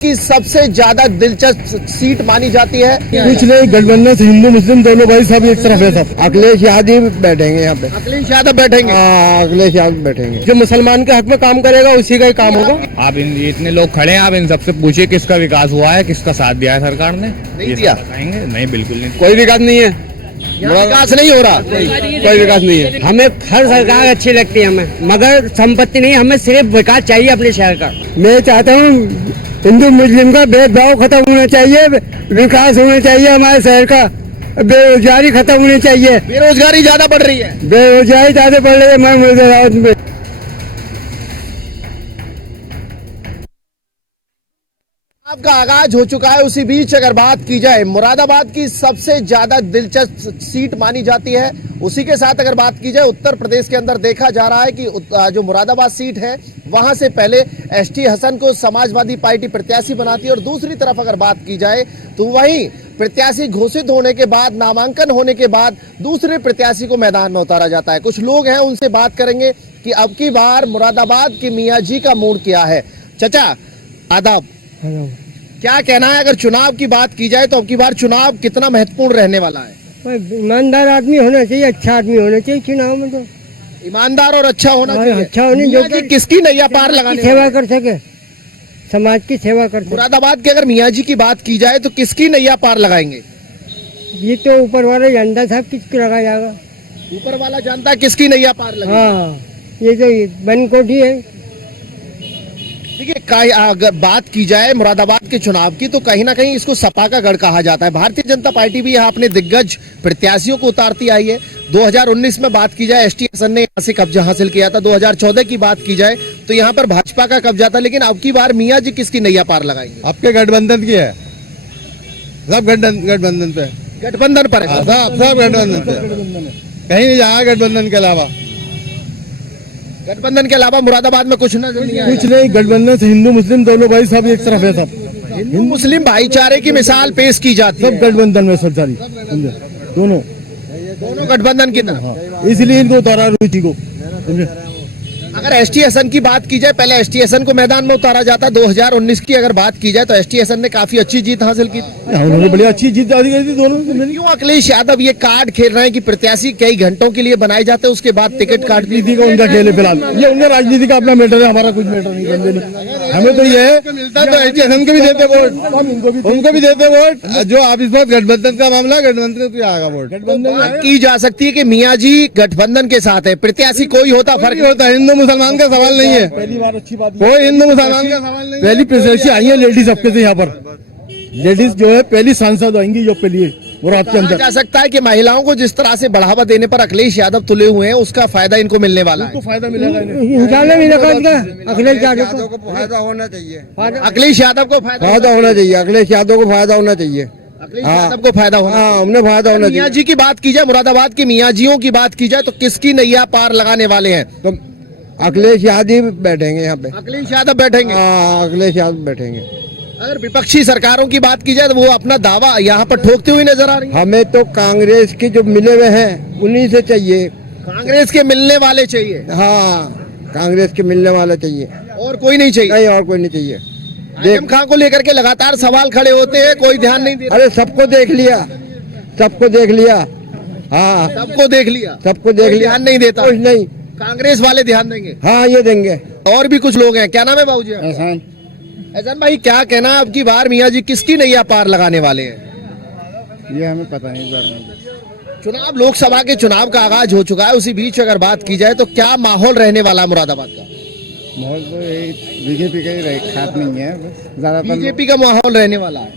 की सबसे ज्यादा दिलचस्प सीट मानी जाती है। कुछ नहीं, गठबंधन से हिंदू मुस्लिम दोनों भाई सब एक तरफ है। सब अखिलेश यादव बैठेंगे यहाँ पे। अखिलेश यादव बैठेंगे। अखिलेश यादव बैठेंगे। जो मुसलमान के हक में काम करेगा उसी का ही काम होगा। आप इतने लोग खड़े हैं, आप इन सबसे पूछिए किसका विकास हुआ है, किसका साथ दिया है सरकार ने। नहीं दिया। बताएंगे नहीं, बिल्कुल नहीं। कोई विकास नहीं है, विकास नहीं हो रहा। कोई विकास नहीं है। हमें हर सरकार अच्छी लगती है हमें, मगर संपत्ति नहीं, हमें सिर्फ विकास चाहिए अपने शहर का। मैं चाहता हूँ हिंदू मुस्लिम का भेदभाव खत्म होना चाहिए, विकास होना चाहिए हमारे शहर का, बेरोजगारी खत्म होनी चाहिए। बेरोजगारी ज्यादा बढ़ रही है। बेरोजगारी ज्यादा बढ़ रही है हमारे मुरादाबाद में। आपका आगाज हो चुका है। उसी बीच अगर बात की जाए मुरादाबाद की सबसे ज्यादा दिलचस्प सीट मानी जाती है, उसी के साथ अगर बात की जाए उत्तर प्रदेश के अंदर देखा जा रहा है कि जो मुरादाबाद सीट है वहां से पहले एसटी हसन को समाजवादी पार्टी प्रत्याशी बनाती है, और दूसरी तरफ अगर बात की जाए तो वहीं प्रत्याशी घोषित होने के बाद, नामांकन होने के बाद दूसरे प्रत्याशी को मैदान में उतारा जाता है। कुछ लोग हैं, उनसे बात करेंगे कि अब की बार मुरादाबाद के मियाँ जी का मूड क्या है। चचा आदाब, क्या कहना है अगर चुनाव की बात की जाए तो अब की बार चुनाव कितना महत्वपूर्ण रहने वाला है? ईमानदार आदमी होना चाहिए, अच्छा आदमी होना चाहिए चुनाव में। तो ईमानदार और अच्छा होना चाहिए। अच्छा होने जो मियाँ जी किसकी नैया पार लगाने सेवा कर सके, समाज की सेवा कर सके। मुरादाबाद के अगर मियाँ जी की बात की जाए तो किसकी नैया पार लगाएंगे? ये तो ऊपर वाला जानता साहब किसको लगा जाएगा। ऊपर वाला जानता है किसकी नैया पार लगेगी। हाँ, ये तो बन कोठी है। देखिए, अगर बात की जाए मुरादाबाद के चुनाव की तो कहीं ना कहीं इसको सपा का गढ़ कहा जाता है। भारतीय जनता पार्टी भी यहाँ अपने दिग्गज प्रत्याशियों को उतारती आई है। 2019 में बात की जाए एसटी हसन ने यहाँ से कब्जा हासिल किया था। 2014 की बात की जाए तो यहाँ पर भाजपा का कब्जा था। लेकिन अब की बार मियाँ जी किसकी नैया पार लगाएंगे? आपके गठबंधन की है, सब गठबंधन पे, गठबंधन पर है। सब गठबंधन पे, कहीं नहीं जाएगा गठबंधन के अलावा। गठबंधन के अलावा मुरादाबाद में कुछ नजर नहीं आया। कुछ नहीं, गठबंधन से हिंदू मुस्लिम दोनों भाई सब एक तरफ है। सब हिंदू मुस्लिम भाईचारे की मिसाल पेश की जाती है। सब गठबंधन में सर सारी दोनों गठबंधन की तरफ। इसलिए इनको उतारा रुचि को। अगर एसटी हसन की बात की जाए, पहले एसटी हसन को मैदान में उतारा जाता। 2019 की अगर बात की जाए तो एसटी हसन ने काफी अच्छी जीत हासिल की थी। उन्होंने बड़ी अच्छी जीत हासिल की थी दोनों। क्यों अखिलेश यादव ये कार्ड खेल रहे हैं कि प्रत्याशी कई घंटों के लिए बनाए जाते हैं, उसके बाद टिकट काट दी थी? उनका खेल है फिलहाल, ये उनका राजनीति का अपना मैटर है, हमारा कुछ मैटर नहीं। हमें तो ये मिलता तो एसटी हसन को भी देते वोट, उनको भी देते वोट। जो आप इस बार गठबंधन का मामला, गठबंधन को आएगा वोट। गठबंधन की जा सकती है कि मियाँ जी गठबंधन के साथ है, प्रत्याशी कोई होता फर्क नहीं होता। हिंदू मुसलमान का सवाल नहीं है, पहली बार अच्छी बात, कोई हिंदू मुसलमान का सवाल नहीं। पहली प्रत्याशी आई है लेडीज सबके से यहाँ पर। लेडीज जो है पहली सांसद आएंगी जो पहली मुराद के अंदर। जा सकता है कि महिलाओं को जिस तरह से बढ़ावा देने पर अखिलेश यादव तुले हुए हैं, उसका फायदा इनको मिलने वाला है। फायदा मिलेगा, अखिलेश यादव को फायदा होना चाहिए। अखिलेश यादव को फायदा होना चाहिए, अखिलेश यादव को फायदा होना चाहिए। अखिलेश यादव को फायदा होना। हमने फायदा होना चाहिए। मियाँ जी की बात की जाए, मुरादाबाद की मियाँ जियों की बात की जाए तो किसकी नैया पार लगाने वाले हैं? तो अखिलेश यादव बैठेंगे यहाँ पे। अखिलेश यादव बैठेंगे। अखिलेश यादव बैठेंगे। अगर विपक्षी सरकारों की बात की जाए तो वो अपना दावा यहाँ पर ठोकते हुए नजर आ रही है। हमें तो कांग्रेस के जो मिले हुए हैं उन्हीं से चाहिए। कांग्रेस के मिलने वाले चाहिए। हाँ, कांग्रेस के मिलने वाला चाहिए, और कोई नहीं चाहिए। नहीं, और कोई नहीं चाहिए। आजम खान को लेकर के लगातार सवाल खड़े होते हैं, कोई ध्यान नहीं दे रहा। अरे सबको देख लिया, सबको देख लिया। हाँ, सबको देख लिया, सबको देख लिया, ध्यान नहीं देता। कुछ नहीं। कांग्रेस वाले ध्यान देंगे। हाँ, ये देंगे। और भी कुछ लोग हैं। क्या नाम है बाबूजी? एहसान भाई, क्या कहना है अब की बार मियाँ जी किसकी नैया पार लगाने वाले हैं? ये हमें पता नहीं इस बार में। चुनाव, लोकसभा के चुनाव का आगाज हो चुका है। उसी बीच अगर बात की जाए तो क्या माहौल रहने वाला है मुरादाबाद का? माहौल तो बीजेपी का ही खास नहीं है, ज्यादातर बीजेपी का माहौल रहने वाला है।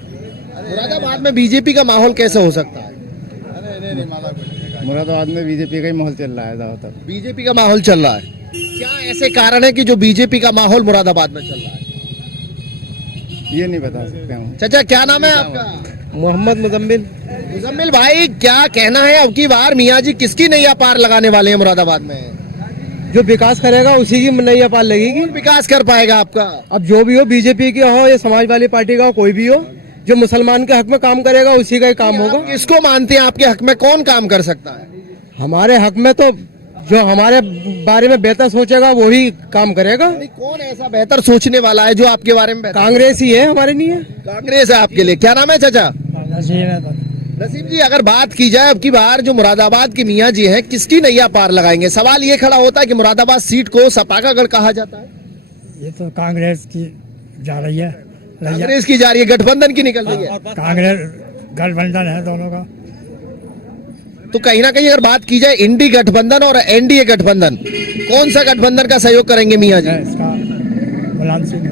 मुरादाबाद में बीजेपी का माहौल कैसे हो सकता है? मुरादाबाद में बीजेपी का ही माहौल चल रहा है ज्यादातर। बीजेपी का माहौल चल रहा है। क्या ऐसे कारण है कि जो बीजेपी का माहौल मुरादाबाद में चल रहा है? ये नहीं बता सकते हूँ। चाचा, क्या नाम है आपका? मोहम्मद मुजम्मिल। मुजम्मिल भाई, क्या कहना है अब की बार मियाँ जी किसकी नैया पार लगाने वाले हैं मुरादाबाद में? जो विकास करेगा उसी की नैया पार लगेगी। कौन विकास कर पाएगा आपका? अब जो भी हो, बीजेपी की हो या समाजवादी पार्टी का हो, कोई भी हो, जो मुसलमान के हक में काम करेगा उसी का ही काम होगा। किसको मानते हैं आपके हक में? कौन काम कर सकता है? हमारे हक में तो जो हमारे बारे में बेहतर सोचेगा वही काम करेगा। नहीं, कौन ऐसा बेहतर सोचने वाला है जो आपके बारे में बेहतर? कांग्रेस ही है, हमारे नहीं है। कांग्रेस है आपके लिए। क्या नाम है चाचा? नसीम जी, अगर बात की जाए अब की बार जो मुरादाबाद के मियाँ जी हैं, किसकी नैया पार लगाएंगे? सवाल ये खड़ा होता है कि मुरादाबाद सीट को सपा का गढ़ कहा जाता है। ये तो कांग्रेस की जा रही है, कांग्रेस की जा रही है, गठबंधन की निकल रही है। कांग्रेस गठबंधन है दोनों का। तो कहीं ना कहीं अगर बात की जाए इंडी गठबंधन और एनडीए गठबंधन, कौन सा गठबंधन का सहयोग करेंगे मियाँ जी? इसका मुलायम सिंह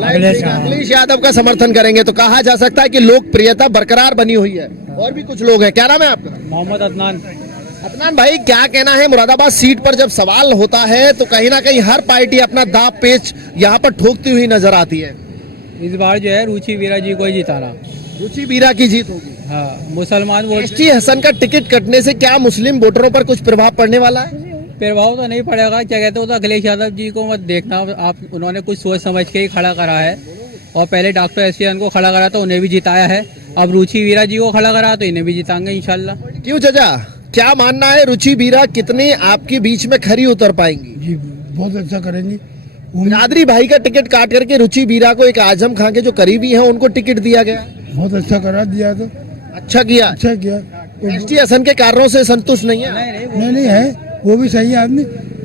अखिलेश यादव का समर्थन करेंगे। तो कहा जा सकता है कि लोकप्रियता बरकरार बनी हुई है। और भी कुछ लोग हैं। क्या नाम है आपका? मोहम्मद अदनान। अदनान भाई, क्या कहना है? मुरादाबाद सीट पर जब सवाल होता है तो कहीं ना कहीं हर पार्टी अपना दांव पेच यहाँ पर ठोकती हुई नजर आती है। इस बार जो है रुचि वीरा जी को ही जिताना। रुचि बीरा की जीत होगी। हाँ, मुसलमान वोट एसटी हसन का टिकट कटने से क्या मुस्लिम वोटरों पर कुछ प्रभाव पड़ने वाला है? प्रभाव तो नहीं पड़ेगा। क्या कहते हो, तो अखिलेश यादव जी को मत देखना आप, उन्होंने कुछ सोच समझ के ही खड़ा करा है। और पहले डॉक्टर एस को खड़ा करा तो उन्हें भी जिताया है। अब रुचि वीरा जी को खड़ा करा तो इन्हें भी जिताएंगे इंशाल्लाह। क्यों चाचा, क्या मानना है? रुचि बीरा कितने आपके बीच में खरी उतर पाएंगी? जी बहुत अच्छा करेंगी। बिरादरी भाई का टिकट काट करके रुचि बीरा को एक आजम खां के जो करीबी हैं उनको टिकट दिया गया। बहुत अच्छा करा दिया तो अच्छा किया। अच्छा किया। एसटी हसन के कारणों से संतुष्ट नहीं है? नहीं है, वो भी सही आदमी,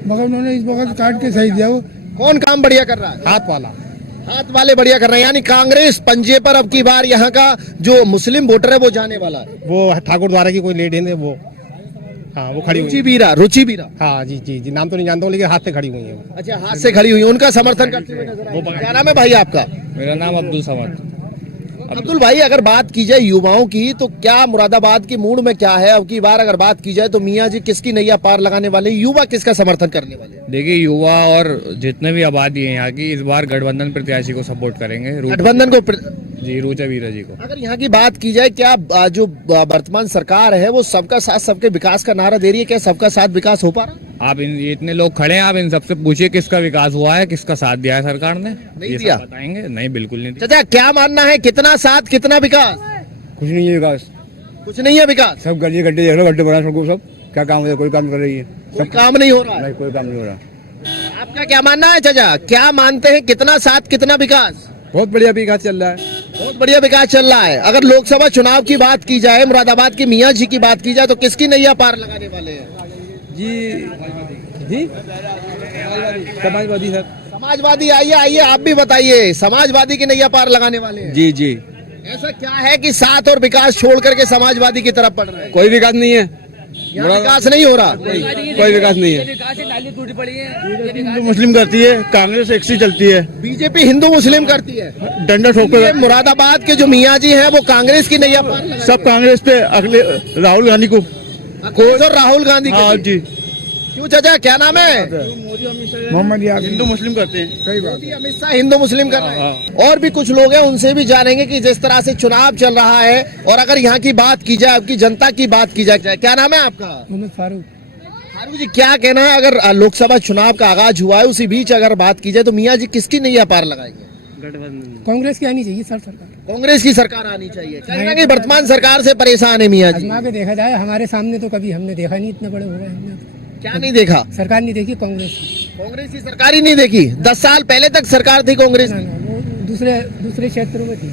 मगर उन्होंने इस वक्त काट के सही दिया। वो कौन काम बढ़िया कर रहा है? हाथ वाला। हाथ वाले बढ़िया कर रहे हैं, यानी कांग्रेस पंजे पर अब की बार यहाँ का जो मुस्लिम वोटर है वो जाने वाला है। वो ठाकुर द्वारा की कोई लेडी है वो, हाँ वो खड़ी रुचि हुई। बीरा, रुचि बीरा। हाँ जी जी जी, नाम तो नहीं जानता हूँ लेकिन हाथ से खड़ी हुई है वो। अच्छा, हाथ से खड़ी हुई, उनका समर्थन करते हुए नजर आए। क्या नाम है भाई आपका? मेरा नाम अब्दुल समद। अब्दुल भाई, अगर बात की जाए युवाओं की तो क्या मुरादाबाद की मूड में क्या है अब की बार? अगर बात की जाए तो मियाँ जी किसकी नैया पार लगाने वाले, युवा किसका समर्थन करने वाले? देखिए, युवा और जितने भी आबादी है यहाँ की, इस बार गठबंधन प्रत्याशी को सपोर्ट करेंगे। गठबंधन को जी, रुचि वीरा जी को। अगर यहाँ की बात की जाए, क्या जो वर्तमान सरकार है वो सबका साथ सबके विकास का नारा दे रही है? क्या सबका साथ विकास हो पा रहा? आप ये इतने लोग खड़े हैं, आप इन सबसे पूछिए किसका विकास हुआ है, किसका साथ दिया है सरकार ने? ये सब दिया। बताएंगे? नहीं, बिल्कुल नहीं दिया। चाचा, क्या मानना है? कितना साथ कितना विकास? कुछ नहीं है विकास, कुछ नहीं है विकास। सब गली गड्ढे देख लो, गड्ढे बना सड़कों सब। क्या काम है? कोई काम कर रही है? कोई काम नहीं हो रहा है। नहीं, कोई काम नहीं हो रहा। आपका क्या मानना है चाचा? क्या मानते हैं, कितना साथ कितना विकास? बहुत बढ़िया विकास चल रहा है। बहुत बढ़िया विकास चल रहा है। अगर लोकसभा चुनाव की बात की जाए, मुरादाबाद के मियाँ जी की बात की जाए, तो किसकी नैया पार लगाने वाले हैं? जी समाजवादी सर। समाजवादी। आइए आइए, आप भी बताइए, समाजवादी की नैया पार लगाने वाले हैं। जी जी, ऐसा क्या है कि साथ और विकास छोड़ करके समाजवादी की तरफ बढ़ रहे हैं? कोई विकास नहीं है, यहाँ विकास नहीं हो रहा। कोई विकास नहीं है। हिंदू मुस्लिम करती है, कांग्रेस एक सी चलती है, बीजेपी हिंदू मुस्लिम करती है। डंडा ठोक ये मुरादाबाद के जो मियाँ जी हैं वो कांग्रेस की नैया पार लगा- सब कांग्रेस पे अगले राहुल गांधी को। अखिलेश और राहुल गांधी के हाँ लिए। जी, क्यों चाचा, क्या नाम है? मोहम्मद यासिन। हिंदू मुस्लिम करते हैं। सही बात। अमित शाह हिंदू मुस्लिम कर रहे हैं। और भी कुछ लोग हैं, उनसे भी जानेंगे कि जिस तरह से चुनाव चल रहा है और अगर यहाँ की बात की जाए, आपकी जनता की बात की जाए। क्या नाम है आपका? मोहम्मद फारूक। फारूक जी, क्या कहना है? अगर लोकसभा चुनाव का आगाज हुआ है, उसी बीच अगर बात की जाए तो मियाँ जी किसकी नैया पार लगाएंगे? कांग्रेस की आनी चाहिए सर सरकार। कांग्रेस की सरकार आनी चाहिए। कहीं ना कहीं वर्तमान सरकार से परेशान है मियाँ जी। आजमा के देखा जाए, हमारे सामने तो कभी हमने देखा नहीं, इतने बड़े हो गए हमने। क्या नहीं देखा? सरकार नहीं देखी कांग्रेस की। कांग्रेस की सरकार ही नहीं देखी। 10 साल पहले तक सरकार थी कांग्रेस ना, की, ना, वो दूसरे क्षेत्रों में थी।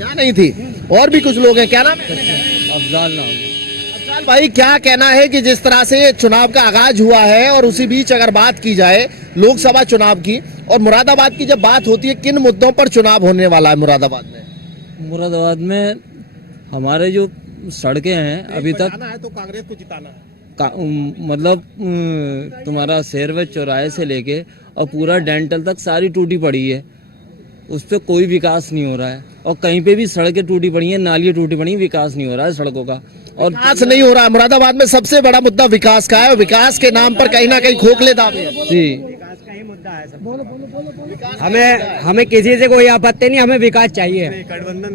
यहाँ नहीं थी। और भी कुछ लोग हैं। क्या नाम है? अफजाल नाम। अफजाल भाई, क्या कहना है कि जिस तरह से चुनाव का आगाज हुआ है और उसी बीच अगर बात की जाए लोकसभा चुनाव की और मुरादाबाद की जब बात होती है, किन मुद्दों पर चुनाव होने वाला है मुरादाबाद में? मुरादाबाद में हमारे जो सड़कें हैं अभी तक है तो कांग्रेस को जिताना है। मतलब तुम्हारा शेरवे चौराहे से लेके और पूरा डेंटल तक सारी टूटी पड़ी है, उस पर कोई विकास नहीं हो रहा है। और कहीं पे भी सड़कें टूटी पड़ी हैं, नालियाँ टूटी पड़ी हैं, विकास नहीं हो रहा है सड़कों का। और विकास नहीं हो रहा। मुरादाबाद में सबसे बड़ा मुद्दा विकास का है और विकास के नाम पर कहीं ना कहीं खोखले दावे हैं। जी, हमें हमें किसी से कोई आपत्ति नहीं, हमें विकास चाहिए।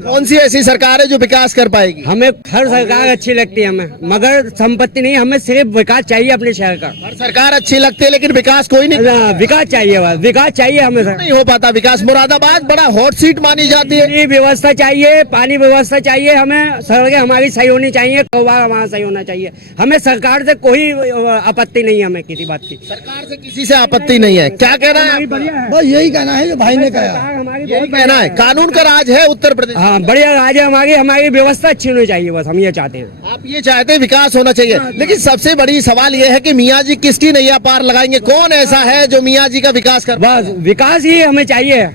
कौन सी ऐसी सरकार है जो विकास कर पाएगी? हमें हर सरकार अच्छी लगती है हमें, मगर संपत्ति नहीं, हमें सिर्फ विकास चाहिए अपने शहर का। हर सरकार अच्छी लगती है लेकिन विकास कोई नहीं विकास चाहिए, बस विकास चाहिए हमें सर। नहीं हो पाता विकास। मुरादाबाद बड़ा हॉट सीट मानी जाती है। पानी व्यवस्था चाहिए, पानी व्यवस्था चाहिए हमें, सड़कें हमारी सही होनी चाहिए, कौवा हमारा सही होना चाहिए। हमें सरकार से कोई आपत्ति नहीं है, हमें किसी बात की। सरकार से किसी से आपत्ति नहीं है। क्या कहना है आपका? बस यही कहना है जो भाई ने कहा। हमारी यही कहना है। कानून का राज है उत्तर प्रदेश। हाँ, बढ़िया राज है हमारी, हमारी व्यवस्था अच्छी होनी चाहिए, बस हम ये चाहते हैं। आप ये चाहते हैं विकास होना चाहिए, लेकिन सबसे बड़ी सवाल ये है कि मियाँ जी किसकी नैया पार लगाएंगे? कौन ऐसा है जो मियाँ जी का विकास कर? बस विकास ही हमें चाहिए।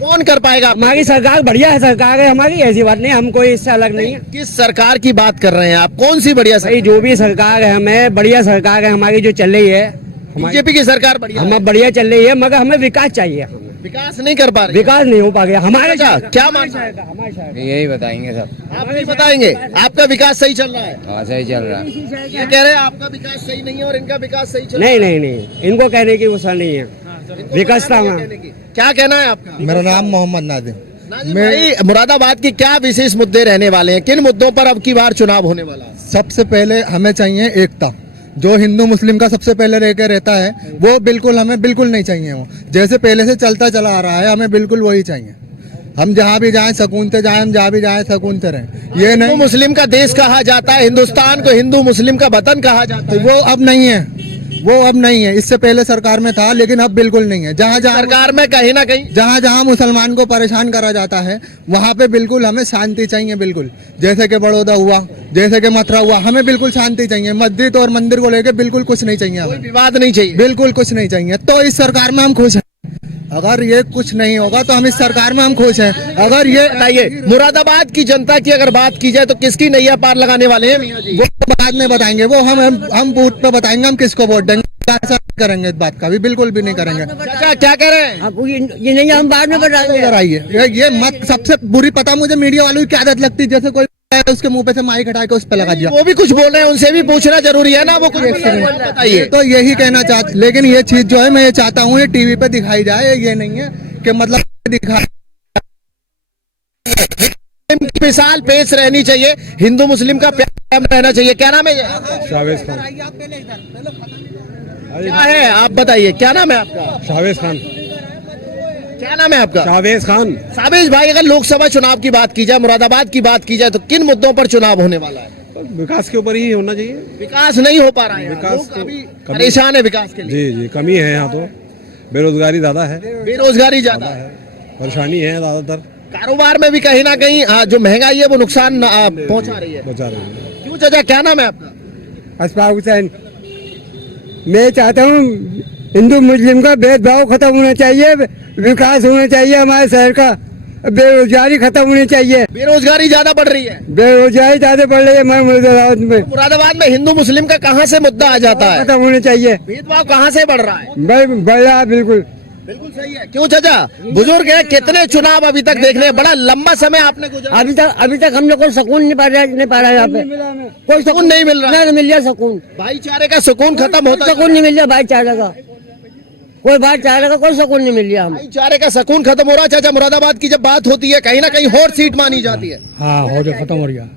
कौन कर पाएगा? हमारी सरकार बढ़िया है, सरकार है हमारी, ऐसी बात नहीं, हम कोई इससे अलग नहीं है। किस सरकार की बात कर रहे हैं आप? कौन सी बढ़िया भाई जो भी सरकार है, हमें बढ़िया सरकार है हमारी जो चल रही है, बीजेपी की सरकार बढ़िया है। हमें बढ़िया चल रही है, मगर हमें विकास चाहिए। हमें विकास नहीं कर पा रहे। विकास नहीं हो पा गया हमारे। क्या मानना है? यही बताएंगे सब। आप नहीं बताएंगे? आपका विकास सही चल रहा है? हाँ सही चल रहा है। ये कह रहे हैं आपका विकास सही नहीं है और इनका विकास सही चल रहा नहीं नहीं नहीं, इनको कहने की वसा नहीं है, विकास था वहाँ। है। क्या कहना है आपका? मेरा नाम मोहम्मद नादिम। भाई, मुरादाबाद के क्या विशेष मुद्दे रहने वाले हैं? किन मुद्दों पर अब की बार चुनाव होने वाला है? सबसे पहले हमें चाहिए एकता। जो हिंदू मुस्लिम का सबसे पहले रह रहता है वो बिल्कुल हमें बिल्कुल नहीं चाहिए। वो जैसे पहले से चलता चला आ रहा है, हमें बिल्कुल वही चाहिए। हम जहाँ भी जाएं सुकून से जाएं, हम जहाँ भी जाएं सुकून से रहें। ये हिंदू नहीं मुस्लिम का देश कहा जाता है, हिंदुस्तान को हिंदू मुस्लिम का वतन कहा जाता है। वो अब नहीं है, वो अब नहीं है। इससे पहले सरकार में था लेकिन अब बिल्कुल नहीं है। जहाँ जहाँ सरकार में कहीं ना कहीं जहाँ जहाँ मुसलमान को परेशान करा जाता है वहाँ पे बिल्कुल हमें शांति चाहिए। बिल्कुल जैसे कि बड़ौदा हुआ, जैसे कि मथुरा हुआ, हमें बिल्कुल शांति चाहिए। मस्जिद और मंदिर को लेके बिल्कुल कुछ नहीं चाहिए कोई हमें, विवाद नहीं चाहिए। बिल्कुल कुछ नहीं चाहिए। तो इस सरकार में हम खुश हैं। अगर ये कुछ नहीं होगा तो हम इस सरकार में हम खुश हैं। अगर ये बताइए, मुरादाबाद की जनता की अगर बात की जाए तो किसकी नैया पार लगाने वाले हैं मियां जी? वो बाद में बताएंगे, वो हम बूथ पे बताएंगे हम किसको वोट देंगे। ऐसा नहीं करेंगे, इस बात का भी बिल्कुल भी नहीं करेंगे। क्या कह रहे हैं? आपको ये नहीं, हम बाद में बताएंगे। कराइए ये मत। सबसे बुरी पता मुझे मीडिया वालों की क्या आदत लगती है, जैसे कोई उसके मुंह पे से माइक हटा के उस पे लगा दिया। वो भी कुछ बोल रहे हैं, उनसे भी पूछना जरूरी है ना। वो कुछ बताइए। तो यही कहना चाहता, लेकिन ये चीज जो है मैं ये चाहता हूँ ये टीवी पे दिखाई जाए। ये नहीं है कि मतलब दिखा की मिसाल पेश रहनी चाहिए, हिंदू मुस्लिम का प्यार रहना चाहिए। क्या नाम है? शावेज खान। क्या है आप बताइए, क्या नाम है आपका? शावेज खान। क्या नाम है आपका? शावेज खान। साबिश भाई, अगर लोकसभा चुनाव की बात की जाए, मुरादाबाद की बात की जाए, तो किन मुद्दों पर चुनाव होने वाला है? विकास के ऊपर ही होना चाहिए। विकास नहीं हो पा रहा है। विकास लोग तो अभी परेशान है विकास के लिए। जी कमी है यहाँ तो, बेरोजगारी ज्यादा है, बेरोजगारी ज्यादा है, परेशानी है ज्यादातर, कारोबार में भी कहीं ना कहीं जो महंगाई है वो नुकसान पहुंचा रही है। बचा रहे हैं। क्यों चाचा, क्या नाम है आपका? अशफाक हुसैन। मैं चाहता हूँ हिंदू मुस्लिम का भेदभाव खत्म होना चाहिए, विकास होना चाहिए हमारे शहर का, बेरोजगारी खत्म होनी चाहिए। बेरोजगारी ज्यादा बढ़ रही है। बेरोजगारी ज्यादा बढ़ रही है हमारे मुरादाबाद में हिंदू मुस्लिम का कहाँ से मुद्दा आ जाता है? खत्म होना चाहिए। भेदभाव कहाँ से बढ़ रहा है? बढ़ रहा है बिल्कुल। बिल्कुल सही है। क्यों चाचा, बुजुर्ग है, कितने चुनाव अभी तक देखने हैं, बड़ा लंबा समय आपने गुजारा। अभी तक हम लोग को सुकून नहीं पा रहा है यहाँ पे, कोई सुकून नहीं मिल रहा। नहीं मिल रहा सुकून, भाईचारे का सुकून खत्म होता, सुकून नहीं मिल रहा भाईचारे का, कोई भाईचारे का कोई सुकून नहीं मिल रहा। भाईचारे का सुकून खत्म हो रहा है। चाचा, मुरादाबाद की जब बात होती है कहीं ना कहीं हॉट सीट मानी जाती है। हाँ, हो गया, खत्म हो गया,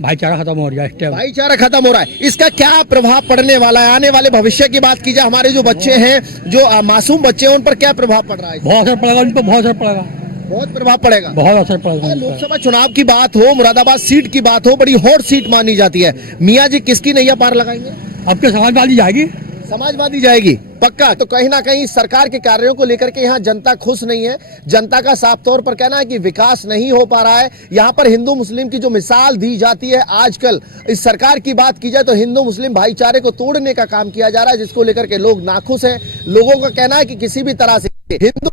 भाईचारा खत्म हो गया। भाईचारा खत्म हो रहा है। इसका क्या प्रभाव पड़ने वाला है? आने वाले भविष्य की बात की जाए, हमारे जो बच्चे हैं, जो मासूम बच्चे हैं, उन पर क्या प्रभाव पड़ रहा है? बहुत असर पड़ेगा उन पर, बहुत असर पड़ेगा, बहुत प्रभाव पड़ेगा, बहुत असर पड़ेगा। अगर लोकसभा चुनाव की बात हो, मुरादाबाद सीट की बात हो, बड़ी हॉट सीट मानी जाती है। मियाँ जी किसकी नैया पार लगाएंगे? अब के समाजवादी जाएगी, समाजवादी जाएगी पक्का। तो कहीं ना कहीं सरकार के कार्यों को लेकर के यहाँ जनता खुश नहीं है। जनता का साफ तौर पर कहना है कि विकास नहीं हो पा रहा है। यहाँ पर हिंदू मुस्लिम की जो मिसाल दी जाती है, आजकल इस सरकार की बात की जाए तो हिंदू मुस्लिम भाईचारे को तोड़ने का काम किया जा रहा है, जिसको लेकर के लोग नाखुश हैं। लोगों का कहना है कि किसी भी तरह से हिंदू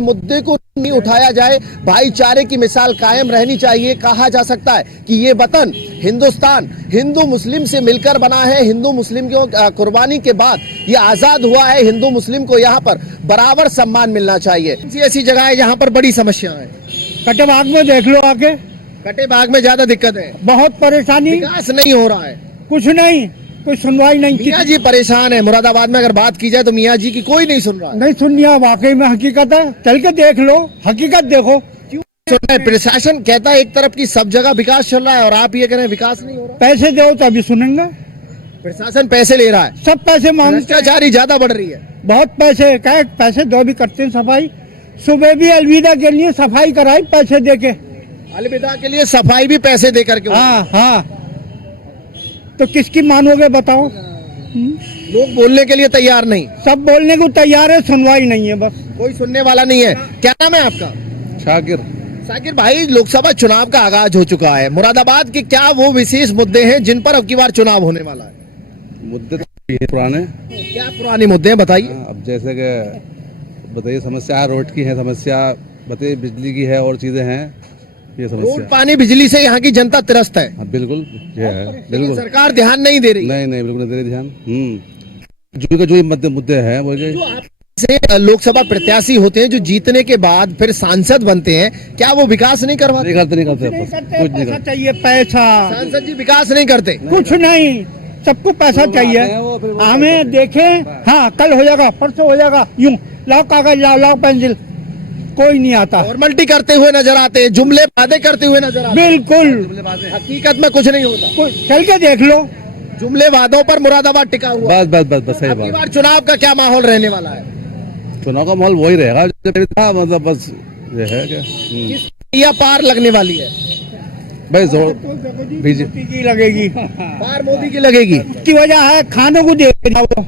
मुद्दे को नहीं उठाया जाए, भाईचारे की मिसाल कायम रहनी चाहिए। कहा जा सकता है कि ये वतन हिंदुस्तान हिंदू मुस्लिम से मिलकर बना है। हिंदू मुस्लिम की कुर्बानी के बाद ये आजाद हुआ है। हिंदू मुस्लिम को यहाँ पर बराबर सम्मान मिलना चाहिए। ऐसी जगह है जहाँ पर बड़ी समस्या है। कटेबाग में देख लो आके, कटेबाग में ज्यादा दिक्कत है, बहुत परेशानी, विकास नहीं हो रहा है। कुछ नहीं, कोई सुनवाई नहीं की। मियाँ जी परेशान है मुरादाबाद में, अगर बात की जाए तो मियाँ जी की कोई नहीं सुन रहा है। नहीं सुननी है, वाकई में हकीकत है, चल के देख लो, हकीकत देखो। सुन रहे हैं, प्रशासन कहता है एक तरफ की सब जगह विकास चल रहा है और आप ये कह रहे हैं विकास नहीं हो रहा। पैसे दो तभी सुनेंगे। प्रशासन पैसे ले रहा है, सब पैसे मांगते, भ्रष्टाचारी ज्यादा बढ़ रही है। बहुत पैसे, क्या पैसे दो भी करते हैं सफाई। सुबह भी अलविदा के लिए सफाई कराई पैसे दे के। अलविदा के लिए सफाई भी पैसे दे करके। हाँ हाँ, तो किसकी मानोगे बताओ? लोग बोलने के लिए तैयार नहीं, सब बोलने को तैयार है, सुनवाई नहीं है, बस। कोई सुनने वाला नहीं है। क्या नाम है आपका? शाकिर। साकिर भाई, लोकसभा चुनाव का आगाज हो चुका है, मुरादाबाद के क्या वो विशेष मुद्दे हैं जिन पर अब की बार चुनाव होने वाला है? मुद्दे तो ये पुराने। क्या पुराने मुद्दे हैं बताइए। अब जैसे कि बताइए, समस्या रोड की है, समस्या बताइए बिजली की है, और चीजें हैं, ये रोड समस्या। पानी बिजली से यहाँ की जनता त्रस्त है। हाँ, बिल्कुल ये है, लेकिन बिल्कुल। सरकार ध्यान नहीं दे रही। नहीं नहीं, बिल्कुल नहीं दे रही ध्यान। जो मुद्दे हैं वो जो आप से लोकसभा प्रत्याशी होते हैं, जो जीतने के बाद फिर सांसद बनते हैं, क्या वो विकास नहीं करवाते? नहीं करते नहीं बस, करते, कुछ नहीं पैसा करते। चाहिए, पैसा। सांसद जी विकास नहीं करते। कुछ नहीं, सबको पैसा चाहिए। हमें देखें, हाँ कल हो जाएगा, परसों हो जाएगा, यूं लाओ कागज, लाओ पेंसिल, कोई नहीं आता। फॉर्मेलिटी करते हुए नजर आते हैं, जुमले वादे करते हुए नजर आते बिल्कुल, हैं, हकीकत में कुछ नहीं होता। चल के देख लो। जुमले वादों पर मुरादाबाद टिका हुआ है। बस सही अब की बात। बार चुनाव का क्या माहौल रहने वाला है? चुनाव का माहौल वही रहेगा जो पहले था, मतलब बस ये है क्या। या पार लगने वाली है? भाई जोर बीजेपी की लगेगी। पार मोदी की लगेगी। की वजह है खानों को दे रहा वो,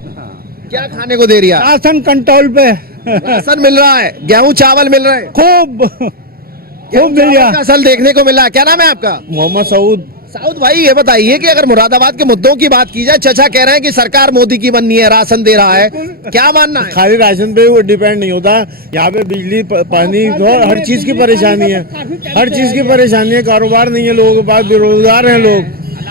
क्या खाने को दे रही है? राशन कंट्रोल पे राशन मिल रहा है, गेहूं चावल मिल रहे हैं, खूब मिल गया। का असल देखने को मिला है। क्या नाम है आपका? मोहम्मद सऊद। साउद भाई, ये बताइए कि अगर मुरादाबाद के मुद्दों की बात की जाए, चचा कह रहे हैं कि सरकार मोदी की बननी है, राशन दे रहा है, क्या मानना है? खाली राशन पे वो डिपेंड नहीं होता, यहाँ पे बिजली पानी और हर चीज की परेशानी है, हर चीज की परेशानी है। कारोबार नहीं है लोगों के पास, बेरोजगार हैं लोग।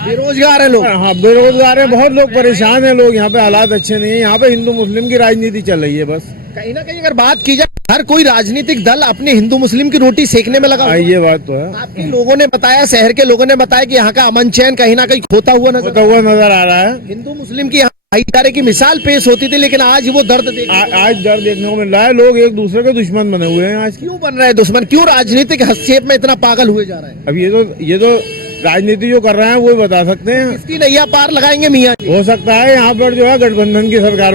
बेरोजगार है लोग। हाँ, बेरोजगार हैं, बहुत लोग परेशान हैं लोग। यहाँ पे हालात अच्छे नहीं है, यहाँ पे हिंदू मुस्लिम की राजनीति चल रही है बस। कहीं ना कहीं अगर बात की जाए, हर कोई राजनीतिक दल अपने हिंदू मुस्लिम की रोटी सेकने में लगा हुआ है। ये बात तो है, आपके लोगों ने बताया, शहर के लोगों ने बताया कि यहाँ का अमन चैन कहीं ना कहीं खोता हुआ होता हुआ नजर आ रहा है। हिंदू मुस्लिम की भाईचारे की मिसाल पेश होती थी, लेकिन आज वो दर्द आज दर्द देखने को मिल रहा है। लोग एक दूसरे के दुश्मन बने हुए हैं आज। क्यों बन रहे हैं दुश्मन? क्यों राजनीतिक हस्तक्षेप में इतना पागल हुए जा रहे हैं? अब ये तो राजनीति जो कर रहे हैं वो ही बता सकते हैं। इसकी नैया पार लगाएंगे मियाँ जी। हो सकता है यहाँ पर जो है गठबंधन की सरकार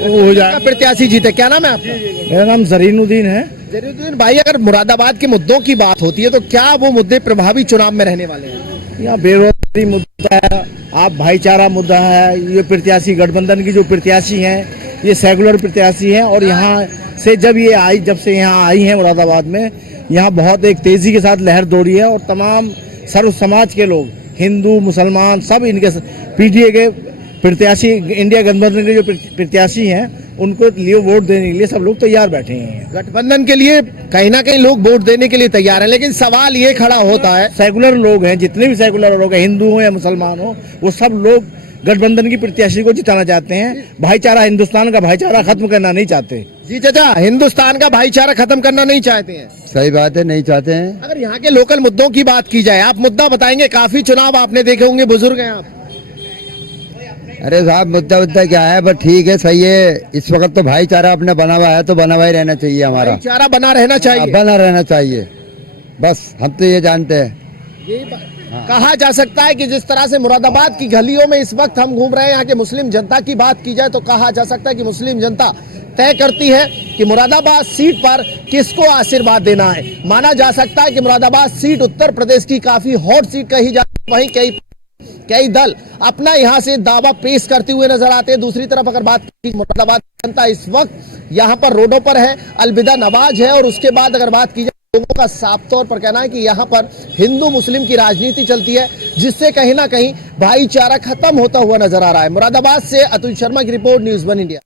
हो जाए, प्रत्याशी जीते। क्या नाम है आपका? मेरा नाम जरीनुद्दीन है। जरीनुद्दीन भाई, अगर मुरादाबाद के मुद्दों की बात होती है तो क्या वो मुद्दे प्रभावी चुनाव में रहने वाले हैं? यहाँ बेरोजगारी मुद्दा है, आप भाईचारा मुद्दा है। ये प्रत्याशी गठबंधन की जो प्रत्याशी हैं, ये सेकुलर प्रत्याशी हैं, और यहाँ से जब से यहाँ आई हैं मुरादाबाद में, यहाँ बहुत एक तेजी के साथ लहर दौड़ी है, और तमाम सर्व समाज के लोग, हिंदू मुसलमान, सब इनके पीटीए के प्रत्याशी, इंडिया गठबंधन के जो प्रत्याशी हैं, उनको लिए वोट देने के लिए सब लोग तैयार बैठे हैं। गठबंधन के लिए कहीं ना कहीं लोग वोट देने के लिए तैयार हैं, लेकिन सवाल ये खड़ा होता है, सेकुलर लोग हैं, जितने भी सेकुलर लोग हैं, हिंदू हो या मुसलमान हो, वो सब लोग गठबंधन की प्रत्याशी को जिताना चाहते हैं। भाईचारा, हिंदुस्तान का भाईचारा खत्म करना नहीं चाहते। जी चाचा, हिंदुस्तान का भाईचारा खत्म करना नहीं चाहते हैं। सही बात है, नहीं चाहते हैं। अगर यहाँ के लोकल मुद्दों की बात की जाए, आप मुद्दा बताएंगे, काफी चुनाव आपने देखे होंगे, बुजुर्ग हैं आप। अरे साहब, मुद्दा क्या है, बस ठीक है, सही है। इस वक्त तो भाईचारा अपने बना हुआ है, तो बना हुआ ही रहना चाहिए हमारा। भाईचारा बना रहना चाहिए, बना रहना चाहिए, बस हम तो ये जानते हैं। कहा जा सकता है कि जिस तरह से मुरादाबाद की गलियों में इस वक्त हम घूम रहे हैं, यहाँ के मुस्लिम जनता की बात की जाए तो कहा जा सकता है कि मुस्लिम जनता तय करती है कि मुरादाबाद सीट पर किसको आशीर्वाद देना है। माना जा सकता है कि मुरादाबाद सीट उत्तर प्रदेश की काफी हॉट सीट कही जाती है। वहीं कई दल अपना यहाँ से दावा पेश करते हुए नजर आते हैं। दूसरी तरफ अगर बात की, मुरादाबाद जनता इस वक्त यहाँ पर रोडों पर है, अलविदा नवाज है, और उसके बाद अगर बात की जाए, लोगों का साफ तौर पर कहना है कि यहाँ पर हिंदू मुस्लिम की राजनीति चलती है, जिससे कहीं ना कहीं भाईचारा खत्म होता हुआ नजर आ रहा है। मुरादाबाद से अतुल शर्मा की रिपोर्ट, न्यूज़ 1 इंडिया।